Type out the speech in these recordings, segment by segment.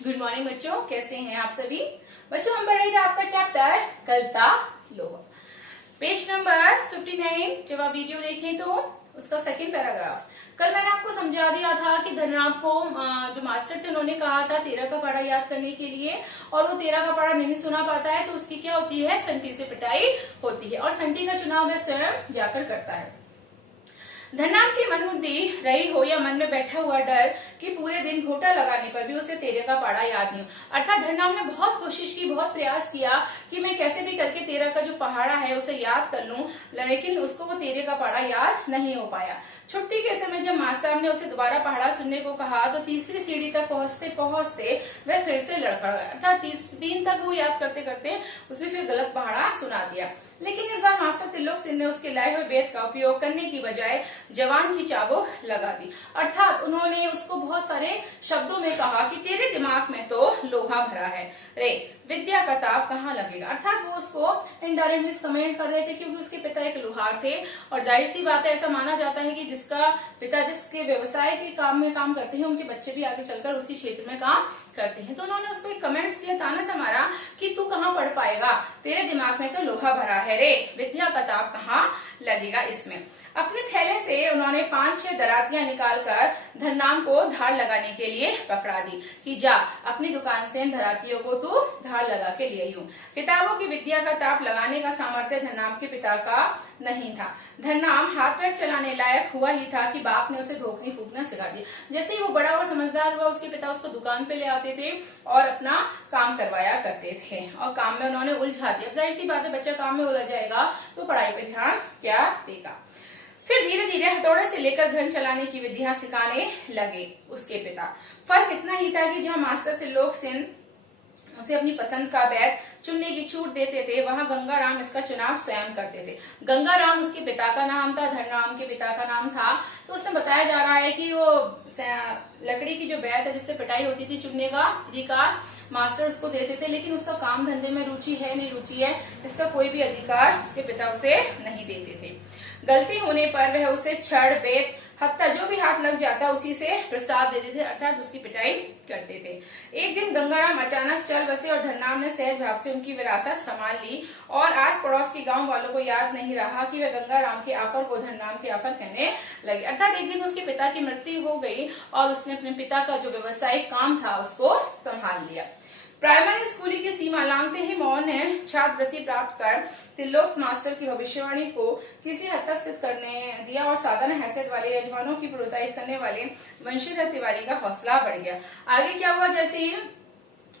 Good morning बच्चों, कैसे हैं आप सभी। बच्चों हम पढ़ रहे थे आपका चैप्टर कलता लोहा, पेज नंबर 59। जब आप वीडियो देखें तो उसका सेकंड पैराग्राफ। कल मैंने आपको समझा दिया था कि धनराम को जो मास्टर थे उन्होंने कहा था 13 का पढ़ा याद करने के लिए, और वो 13 का पढ़ा नहीं सुना पाता है तो उसकी क्या होती है, संटी से पिटाई होती है, और संटी का चुनाव वह स्वयं जाकर करता है। धनराम की मनमुद्दी रही हो या मन में बैठा हुआ डर कि पूरे दिन घोटा लगाने पर भी उसे 13 का पढ़ा याद नहीं हो, अर्थात धनराम ने बहुत कोशिश की, बहुत प्रयास किया कि मैं कैसे भी करके 13 का जो पहाड़ा है उसे याद कर लूं, लेकिन उसको वो 13 का पहाड़ा याद नहीं हो पाया। छुट्टी के समय जब मास्टर साहब ने उसे दोबारा पहाड़ा सुनने को कहा तो तीसरी सीढ़ी तक पहुंचते पहुंचते वह फिर से लड़खड़ा गया, अर्थात 3 तक वो याद करते करते उसे फिर गलत पहाड़ा सुना दिया। लेकिन इस बार मास्टर त्रिलोक सिंह ने उसके लाए हुए वेद का उपयोग करने की बजाय जवान की चाबुक लगा दी, अर्थात उन्होंने उसको बहुत सारे शब्दों में कहा कि तेरे दिमाग में तो लोहा भरा है रे, विद्या का ताप कहाँ लगेगा। अर्थात वो उसको इनडायरेक्टली कमेंट कर रहे थे क्योंकि उसके पिता एक लोहार थे, और जाहिर सी बात है ऐसा माना जाता है कि जिसका पिता जिसके व्यवसाय के काम में काम करते हैं उनके बच्चे भी आगे चलकर उसी क्षेत्र में काम करते हैं। तो उन्होंने उसको एक कमेंट्स किया, ताना सा मारा कि तू कहाँ पढ़ पाएगा, तेरे दिमाग में तो लोहा भरा है रे, विद्या का ताप कहाँ लगेगा इसमें। अपने थैले से उन्होंने 5-6 दरातियां निकालकर धनराम को धार लगाने के लिए पकड़ा दी कि जा अपनी दुकान से इन दरातियों को तू धार लगा के ले आई हूँ। किताबों की विद्या का ताप लगाने का सामर्थ्य धनराम के पिता का नहीं था। धनराम हाथ पैर चलाने लायक हुआ ही था कि बाप ने उसे धोखनी फूकना सिखा दिया। जैसे ही वो बड़ा और समझदार हुआ उसके पिता उसको दुकान पे ले आते थे और अपना काम करवाया करते थे, और काम में उन्होंने उलझा दिया। जाहिर सी बात है बच्चा काम में उलझ जाएगा तो पढ़ाई पे ध्यान क्या देगा। फिर धीरे धीरे हथौड़े से लेकर घर चलाने की विधियां सिखाने लगे उसके पिता। फर्क इतना ही था कि जहाँ मास्टर त्रिलोक सिंह उसे अपनी पसंद का बैग चुनने की छूट देते थे, वहां गंगाराम इसका चुनाव स्वयं करते थे। गंगाराम उसके पिता का नाम था, धनराम के पिता का नाम था। तो उसमें बताया जा रहा है कि वो लकड़ी की जो बैग है जिससे पिटाई होती थी चुनने का अधिकार मास्टर उसको देते थे, लेकिन उसका काम धंधे में रुचि है नहीं रुचि है इसका कोई भी अधिकार उसके पिता उसे नहीं देते थे। गलती होने पर वह उसे छड़ बेत हत्ता जो भी हाथ लग जाता उसी से प्रसाद देते थे, अर्थात उसकी पिटाई करते थे। एक दिन गंगाराम अचानक चल बसे और धनराम ने सहज भाव से उनकी विरासत संभाल ली, और आस पड़ोस के गांव वालों को याद नहीं रहा कि वह गंगाराम के आफर को धनराम के आफर कहने लगे। अर्थात एक दिन उसके पिता की मृत्यु हो गई और उसने अपने पिता का जो व्यवसायिक काम था उसको संभाल लिया। प्राइमरी स्कूली की सीमा लांघते ही मोहन ने छात्रवृत्ति प्राप्त कर त्रिलोक मास्टर की भविष्यवाणी को किसी हद तक सिद्ध करने दिया, और साधारण हैसियत वाले यजमानों की प्रोत्साहित करने वाले वंशीधर तिवारी का हौसला बढ़ गया। आगे क्या हुआ, जैसे ही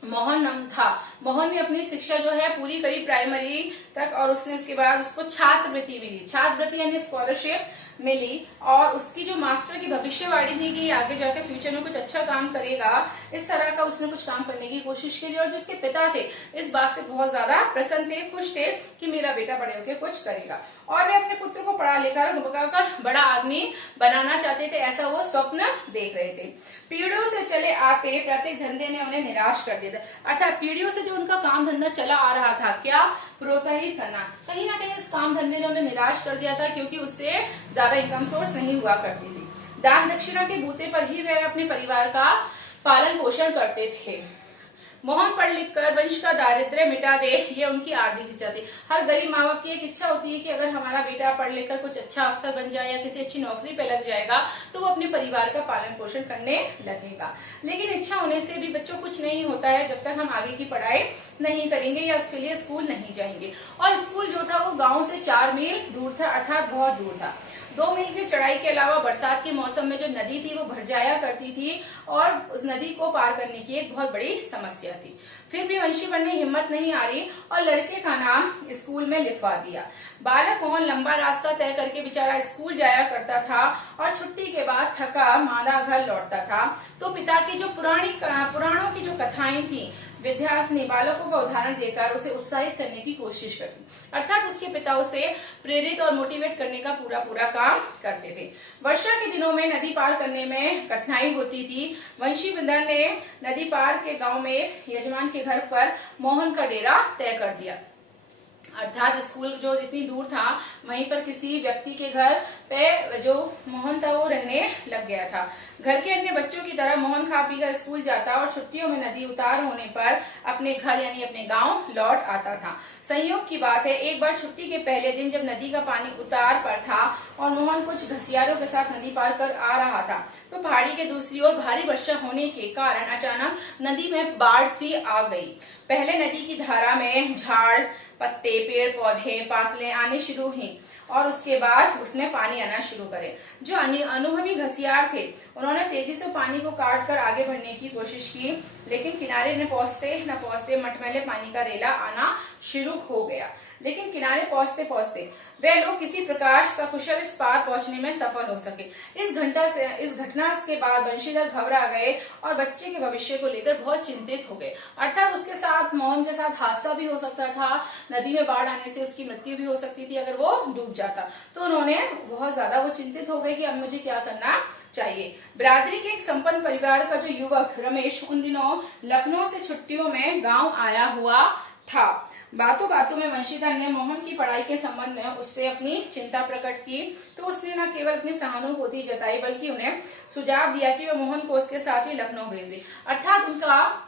मोहन नाम था, मोहन ने अपनी शिक्षा जो है पूरी करी प्राइमरी तक, और उसने उसके बाद उसको छात्रवृत्ति मिली, छात्रवृत्ति यानी स्कॉलरशिप मिली, और उसकी जो मास्टर की भविष्यवाणी थी कि आगे जाकर फ्यूचर में कुछ अच्छा काम करेगा, इस तरह का उसने कुछ काम करने की कोशिश की, और जिसके पिता थे इस बात से बहुत ज्यादा प्रसन्न थे, खुश थे कि मेरा बेटा बड़े होकर कुछ करेगा, और वे अपने पुत्र को पढ़ा लिखा कर बड़ा आदमी बनाना चाहते थे, ऐसा वो स्वप्न देख रहे थे। पीढ़ियों से चले आते प्रत्येक धंधे ने उन्हें निराश कर दिया था, अर्थात पीढ़ियों से जो उनका काम धंधा चला आ रहा था, क्या प्रोत्साहित करना, कहीं ना कहीं उस काम धंधे ने उन्हें निराश कर दिया था, क्योंकि उससे ज्यादा इनकम सोर्स नहीं हुआ करती थी। दान दक्षिणा के बूते पर ही वे अपने परिवार का पालन पोषण करते थे। मोहन पढ़ लिख कर वंश का दारिद्र्य मिटा दे, ये उनकी आर्थिक इच्छा थी। हर गरीब माँ बाप की एक इच्छा होती है कि अगर हमारा बेटा पढ़ लिख कर कुछ अच्छा अफसर बन जाए या किसी अच्छी नौकरी पे लग जाएगा तो वो अपने परिवार का पालन पोषण करने लगेगा। लेकिन इच्छा होने से भी बच्चों कुछ नहीं होता है जब तक हम आगे की पढ़ाई नहीं करेंगे या उसके लिए स्कूल नहीं जाएंगे। और स्कूल जो था वो गाँव से 4 मील दूर था, अर्थात बहुत दूर था। 2 मील की चढ़ाई के अलावा बरसात के मौसम में जो नदी थी वो भर जाया करती थी, और उस नदी को पार करने की एक बहुत बड़ी समस्या थी। फिर भी वंशी बनने हिम्मत नहीं आ रही और लड़के का नाम स्कूल में लिखवा दिया। बालक मोहन लंबा रास्ता तय करके बेचारा स्कूल जाया करता था, और छुट्टी के बाद थका मांदा घर लौटता था तो पिता की जो पुराणों की जो कथाएं थी विद्यासिनी बालकों का उदाहरण देकर उसे उत्साहित करने की कोशिश करती, अर्थात उसके पिता उसे प्रेरित और मोटिवेट करने का पूरा काम करते थे। वर्षा के दिनों में नदी पार करने में कठिनाई होती थी। वंशीधर ने नदी पार के गांव में यजमान के घर पर मोहन का डेरा तय कर दिया। अर्थात स्कूल जो जितनी दूर था वहीं पर किसी व्यक्ति के घर पे जो मोहन था वो रहने लग गया था। घर के अन्य बच्चों की तरह मोहन खा पी कर स्कूल जाता और छुट्टियों में नदी उतार होने पर अपने घर यानी अपने गांव लौट आता था। संयोग की बात है, एक बार छुट्टी के पहले दिन जब नदी का पानी उतार पर था और मोहन कुछ घसियारों के साथ नदी पार कर आ रहा था तो पहाड़ी के दूसरी ओर भारी वर्षा होने के कारण अचानक नदी में बाढ़ सी आ गई। पहले नदी की धारा में झाड़ पत्ते पेड़ पौधे पातले आने शुरू हुई और उसके बाद उसमें पानी आना शुरू करे। जो अनुभवी घसियार थे उन्होंने तेजी से पानी को काट कर आगे बढ़ने की कोशिश की, लेकिन किनारे न पहुंचते मटमैले पानी का रेला आना शुरू हो गया। लेकिन किनारे पहुंचते पहुंचते वे लोग किसी प्रकार सकुशल इस पार पहुंचने में सफल हो सके। इस घटना के बाद बंशीधर घबरा गए और बच्चे के भविष्य को लेकर बहुत चिंतित हो गए। अर्थात उसके साथ मोहन के साथ हादसा भी हो सकता था, नदी में बाढ़ आने से उसकी मृत्यु भी हो सकती थी अगर वो डूब जाता। तो उन्होंने बहुत ज्यादा वो चिंतित हो गए कि अब मुझे क्या करना चाहिए। बिरादरी के एक संपन्न परिवार का जो युवक रमेश उन दिनों लखनऊ से छुट्टियों में गांव आया हुआ था। बातों बातों में वंशीधर ने मोहन की पढ़ाई के संबंध में उससे अपनी चिंता प्रकट की तो उसने न केवल अपनी सहानुभूति जताई बल्कि उन्हें सुझाव दिया कि वह मोहन को उसके साथ ही लखनऊ भेज दे। अर्थात उनका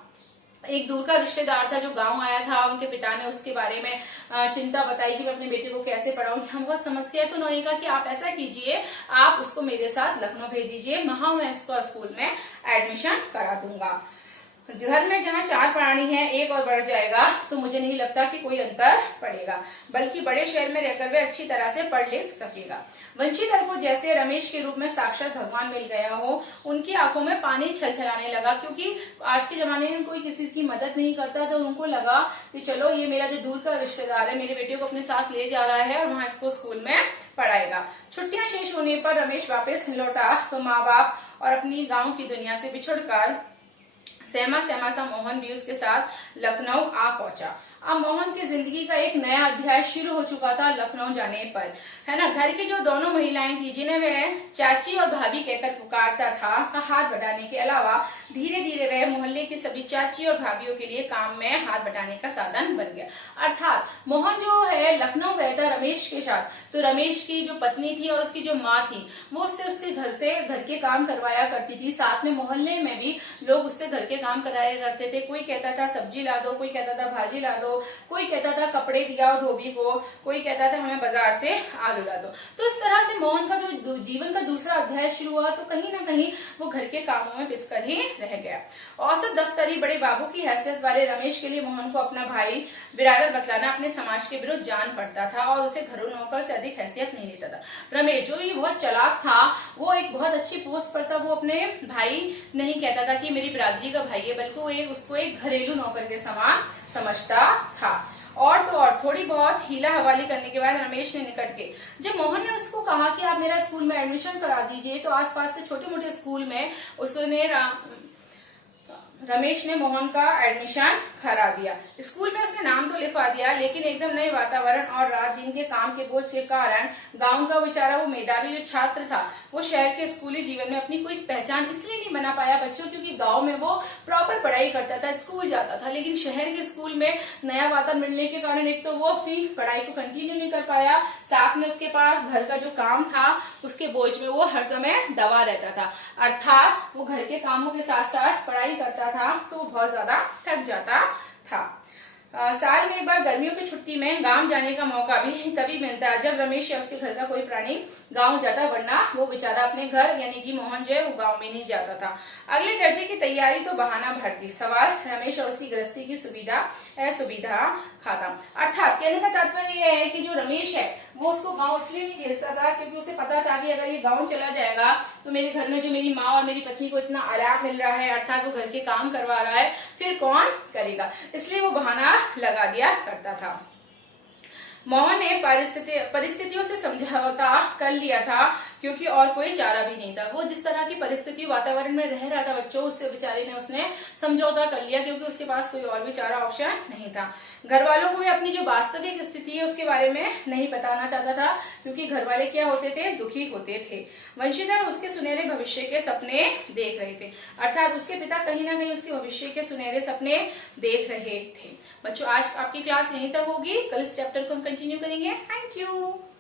एक दूर का रिश्तेदार था जो गांव आया था, उनके पिता ने उसके बारे में चिंता बताई कि मैं अपने बेटे को कैसे पढ़ाऊं, हम बहुत समस्या है। तो उन्होंने कहा कि आप ऐसा कीजिए, आप उसको मेरे साथ लखनऊ भेज दीजिए, वहां मैं उसको स्कूल में एडमिशन करा दूंगा। घर में जहाँ 4 प्राणी हैं, एक और बढ़ जाएगा तो मुझे नहीं लगता कि कोई अंतर पड़ेगा, बल्कि बड़े शहर में रहकर वे अच्छी तरह से पढ़ लिख सकेगा। वंशीधर को जैसे रमेश के रूप में साक्षात भगवान मिल गया हो, उनकी आंखों में पानी छलछलाने लगा, क्योंकि आज के जमाने में कोई किसी की मदद नहीं करता। तो उनको लगा कि चलो ये मेरा जो दूर का रिश्तेदार है मेरे बेटे को अपने साथ ले जा रहा है और वहां इसको स्कूल में पढ़ाएगा। छुट्टियां शेष होने पर रमेश वापस लौटा तो माँ बाप और अपनी गाँव की दुनिया से बिछुड़कर सहमा सा मोहन भी उसके साथ लखनऊ आ पहुंचा। अब मोहन की जिंदगी का एक नया अध्याय शुरू हो चुका था लखनऊ जाने पर, है ना। घर की जो दोनों महिलाएं थी जिन्हें वह चाची और भाभी कहकर पुकारता था, का हाथ बटाने के अलावा धीरे धीरे वह मोहल्ले की सभी चाची और भाभीयों के लिए काम में हाथ बटाने का साधन बन गया। अर्थात मोहन जो है लखनऊ गया था रमेश के साथ, तो रमेश की जो पत्नी थी और उसकी जो माँ थी वो उससे उसके घर के काम करवाया करती थी। साथ में मोहल्ले में भी लोग उससे घर के काम कराया करते थे। कोई कहता था सब्जी ला दो, कोई कहता था भाजी ला दो, कोई कहता था कपड़े दिया धोबी को, कोई कहता था हमें बाजार से आलू ला दो। तो इस तरह से मोहन का जो जीवन का दूसरा अध्याय शुरू हुआ तो कहीं ना कहीं वो घर के कामों में पिसकर ही रह गया। औसत दफ्तरी बड़े बाबू की हैसियत वाले रमेश के लिए मोहन को अपना भाई बिरादर बतलाना अपने समाज के विरुद्ध जान पड़ता था और उसे घरों नौकर से अधिक हैसियत नहीं देता था। रमेश जो ये बहुत चालाक था, वो एक बहुत अच्छी पोस्ट पर था। वो अपने भाई नहीं कहता था कि मेरी बिरादरी का भाई है, बल्कि वो उसको एक घरेलू नौकर के समान समझता था। और तो और थोड़ी बहुत हीला हवाली करने के बाद रमेश ने निकट के जब मोहन ने उसको कहा कि आप मेरा स्कूल में एडमिशन करा दीजिए, तो आसपास के छोटे मोटे स्कूल में उसने रमेश ने मोहन का एडमिशन करा दिया। स्कूल में उसने नाम तो लिखवा दिया, लेकिन एकदम नए वातावरण और रात दिन के काम के बोझ के कारण गांव का बेचारा वो मेधावी जो छात्र था वो शहर के स्कूली जीवन में अपनी कोई पहचान इसलिए नहीं बना पाया बच्चों, क्योंकि गांव में वो प्रॉपर पढ़ाई करता था, स्कूल जाता था, लेकिन शहर के स्कूल में नया वातावरण मिलने के कारण एक तो वो अपनी पढ़ाई को कंटिन्यू नहीं कर पाया, साथ में उसके पास घर का जो काम था उसके बोझ में वो हर समय दबा रहता था। अर्थात वो घर के कामों के साथ साथ पढ़ाई करता था तो बहुत ज्यादा थक जाता था। साल में एक बार गर्मियों की छुट्टी में गांव जाने का मौका भी तभी मिलता है जब रमेश या उसके घर का कोई प्राणी गांव जाता, वरना वो बेचारा अपने घर यानी कि मोहन जो है वो गांव में नहीं जाता था। अगले दर्जे की तैयारी तो बहाना भरती, सवाल रमेश और उसकी गृहस्थी की सुविधा असुविधा खाता। अर्थात कहने का तात्पर्य यह है कि जो रमेश है वो उसको गांव इसलिए नहीं भेजता था क्योंकि उसे पता था कि अगर ये गांव चला जाएगा तो मेरे घर में जो मेरी माँ और मेरी पत्नी को इतना आराम मिल रहा है, अर्थात वो घर के काम करवा रहा है, फिर कौन करेगा, इसलिए वो बहाना लगा दिया करता था। मोहन ने परिस्थितियों से समझौता कर लिया था क्योंकि और कोई चारा भी नहीं था। वो जिस तरह की परिस्थिति वातावरण में रह रहा था बच्चों, उससे बेचारे ने उसने समझौता कर लिया, क्योंकि उसके पास कोई और भी चारा ऑप्शन नहीं था। घर वालों को भी अपनी जो वास्तविक स्थिति है उसके बारे में नहीं बताना चाहता था, क्योंकि घर वाले क्या होते थे, दुखी होते थे। वंशीधर उसके सुनहरे भविष्य के सपने देख रहे थे, अर्थात उसके पिता कहीं ना कहीं उसके भविष्य के सुनहरे सपने देख रहे थे। बच्चों आज आपकी क्लास यहीं तक होगी, कल इस चैप्टर को हम कंटिन्यू करेंगे। Thank you.